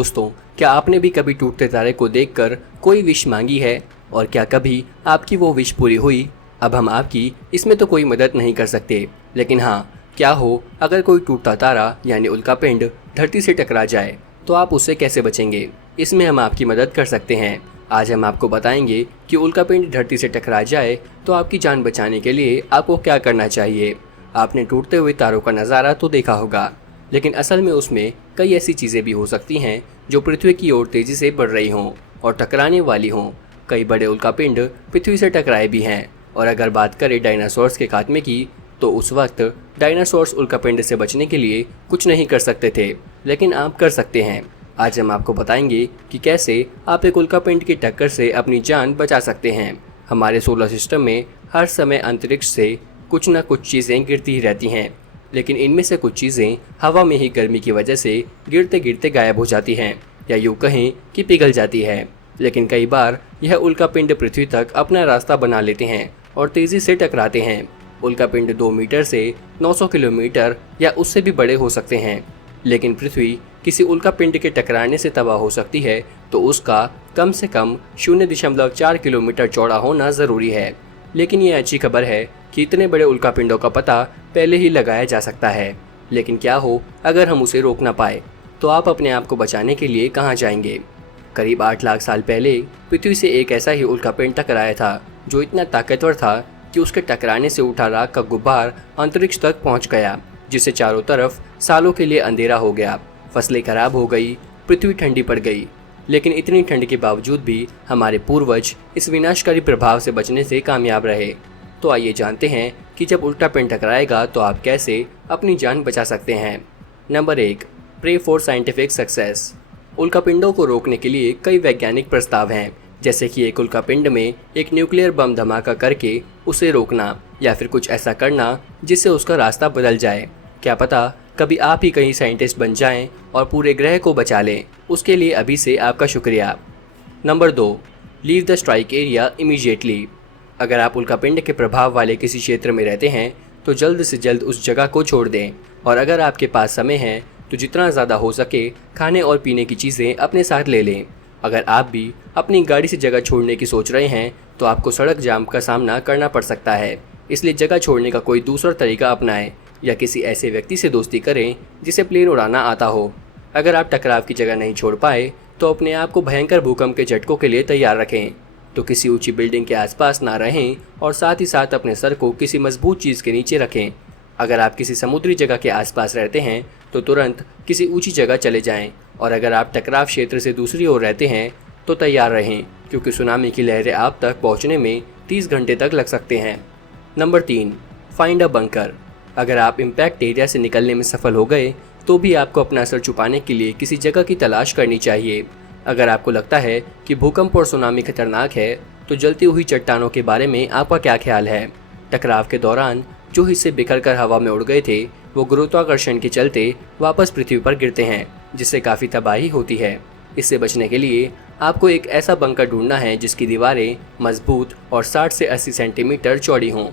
दोस्तों, क्या आपने भी कभी टूटते तारे को देखकर कोई विश मांगी है और क्या कभी आपकी वो विश पूरी हुई? अब हम आपकी इसमें तो कोई मदद नहीं कर सकते, लेकिन हाँ, क्या हो अगर कोई टूटता तारा यानी उल्कापिंड धरती से टकरा जाए तो आप उससे कैसे बचेंगे? इसमें हम आपकी मदद कर सकते हैं। आज हम आपको बताएंगे कि उल्कापिंड धरती से टकरा जाए तो आपकी जान बचाने के लिए आपको क्या करना चाहिए। आपने टूटते हुए तारों का नज़ारा तो देखा होगा, लेकिन असल में उसमें कई ऐसी चीज़ें भी हो सकती हैं जो पृथ्वी की ओर तेज़ी से बढ़ रही हों और टकराने वाली हों। कई बड़े उल्कापिंड पृथ्वी से टकराए भी हैं। और अगर बात करें डायनासोर्स के खात्मे की, तो उस वक्त डायनासोर्स उल्कापिंड से बचने के लिए कुछ नहीं कर सकते थे, लेकिन आप कर सकते हैं। आज हम आपको बताएंगे कि कैसे आप एक उल्कापिंड की टक्कर से अपनी जान बचा सकते हैं। हमारे सोलर सिस्टम में हर समय अंतरिक्ष से कुछ न कुछ चीज़ें गिरती ही रहती हैं, लेकिन इनमें से कुछ चीज़ें हवा में ही गर्मी की वजह से गिरते गिरते गायब हो जाती हैं या यूँ कहें कि पिघल जाती है। लेकिन कई बार यह उल्कापिंड पृथ्वी तक अपना रास्ता बना लेते हैं और तेज़ी से टकराते हैं। उल्कापिंड 2 मीटर से 900 किलोमीटर या उससे भी बड़े हो सकते हैं, लेकिन पृथ्वी किसी उल्कापिंड के टकराने से तबाह हो सकती है तो उसका कम से कम 0.4 किलोमीटर चौड़ा होना ज़रूरी है। लेकिन ये अच्छी खबर है कि इतने बड़े उल्कापिंडों का पता पहले ही लगाया जा सकता है। लेकिन क्या हो अगर हम उसे रोक ना पाए, तो आप अपने आप को बचाने के लिए कहाँ जाएंगे? करीब 8 लाख साल पहले पृथ्वी से एक ऐसा ही उल्कापिंड टकराया था जो इतना ताकतवर था कि उसके टकराने से उठा राख का गुब्बार अंतरिक्ष तक पहुंच गया, जिससे चारों तरफ सालों के लिए अंधेरा हो गया। फसलें खराब हो गई, पृथ्वी ठंडी पड़ गई। लेकिन इतनी ठंड के बावजूद भी हमारे पूर्वज इस विनाशकारी प्रभाव से बचने से कामयाब रहे। तो आइए जानते हैं कि जब उल्कापिंड टकराएगा तो आप कैसे अपनी जान बचा सकते हैं। Number 1, pray for scientific success. उल्कापिंडों को रोकने के लिए कई वैज्ञानिक प्रस्ताव हैं, जैसे कि एक उल्कापिंड में एक न्यूक्लियर बम धमाका करके उसे रोकना या फिर कुछ ऐसा करना जिससे उसका रास्ता बदल जाए। क्या पता कभी आप ही कहीं साइंटिस्ट बन जाएं और पूरे ग्रह को बचा लें। उसके लिए अभी से आपका शुक्रिया। Number 2, leave the strike area immediately. अगर आप उल्कापिंड के प्रभाव वाले किसी क्षेत्र में रहते हैं तो जल्द से जल्द उस जगह को छोड़ दें। और अगर आपके पास समय है तो जितना ज़्यादा हो सके खाने और पीने की चीज़ें अपने साथ ले लें। अगर आप भी अपनी गाड़ी से जगह छोड़ने की सोच रहे हैं तो आपको सड़क जाम का सामना करना पड़ सकता है, इसलिए जगह छोड़ने का कोई दूसरा तरीका अपनाएं या किसी ऐसे व्यक्ति से दोस्ती करें जिसे प्लेन उड़ाना आता हो। अगर आप टकराव की जगह नहीं छोड़ पाए तो अपने आप को भयंकर भूकंप के झटकों के लिए तैयार रखें। तो किसी ऊंची बिल्डिंग के आसपास ना रहें और साथ ही साथ अपने सर को किसी मजबूत चीज़ के नीचे रखें। अगर आप किसी समुद्री जगह के आसपास रहते हैं तो तुरंत किसी ऊंची जगह चले जाएं। और अगर आप टकराव क्षेत्र से दूसरी ओर रहते हैं तो तैयार रहें, क्योंकि सुनामी की लहरें आप तक पहुंचने में 30 घंटे तक लग सकते हैं। Number 3, find a bunker. अगर आप इम्पैक्ट एरिया से निकलने में सफल हो गए तो भी आपको अपना असर छुपाने के लिए किसी जगह की तलाश करनी चाहिए। अगर आपको लगता है कि भूकंप और सुनामी खतरनाक है तो जलती हुई चट्टानों के बारे में आपका क्या ख्याल है? टकराव के दौरान जो हिस्से बिखर कर हवा में उड़ गए थे वो गुरुत्वाकर्षण के चलते वापस पृथ्वी पर गिरते हैं, जिससे काफ़ी तबाही होती है। इससे बचने के लिए आपको एक ऐसा बंकर ढूंढना है जिसकी दीवारें मजबूत और 60 से 80 सेंटीमीटर चौड़ी हों।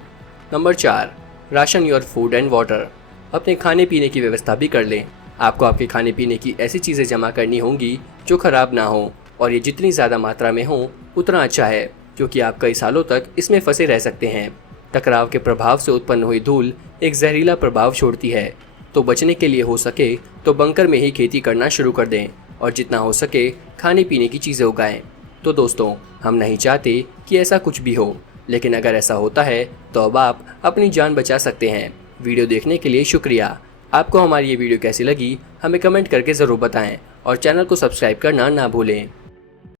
Number 4, ration your food and water. अपने खाने पीने की व्यवस्था भी कर लें। आपको आपके खाने पीने की ऐसी चीज़ें जमा करनी होंगी जो ख़राब ना हो, और ये जितनी ज़्यादा मात्रा में हो उतना अच्छा है, क्योंकि आप कई सालों तक इसमें फंसे रह सकते हैं। टकराव के प्रभाव से उत्पन्न हुई धूल एक जहरीला प्रभाव छोड़ती है, तो बचने के लिए हो सके तो बंकर में ही खेती करना शुरू कर दें और जितना हो सके खाने पीने की चीज़ें उगाएं। तो दोस्तों, हम नहीं चाहते कि ऐसा कुछ भी हो, लेकिन अगर ऐसा होता है तो अब आप अपनी जान बचा सकते हैं। वीडियो देखने के लिए शुक्रिया। आपको हमारी ये वीडियो कैसी लगी हमें कमेंट करके ज़रूर बताएं और चैनल को सब्सक्राइब करना ना भूलें।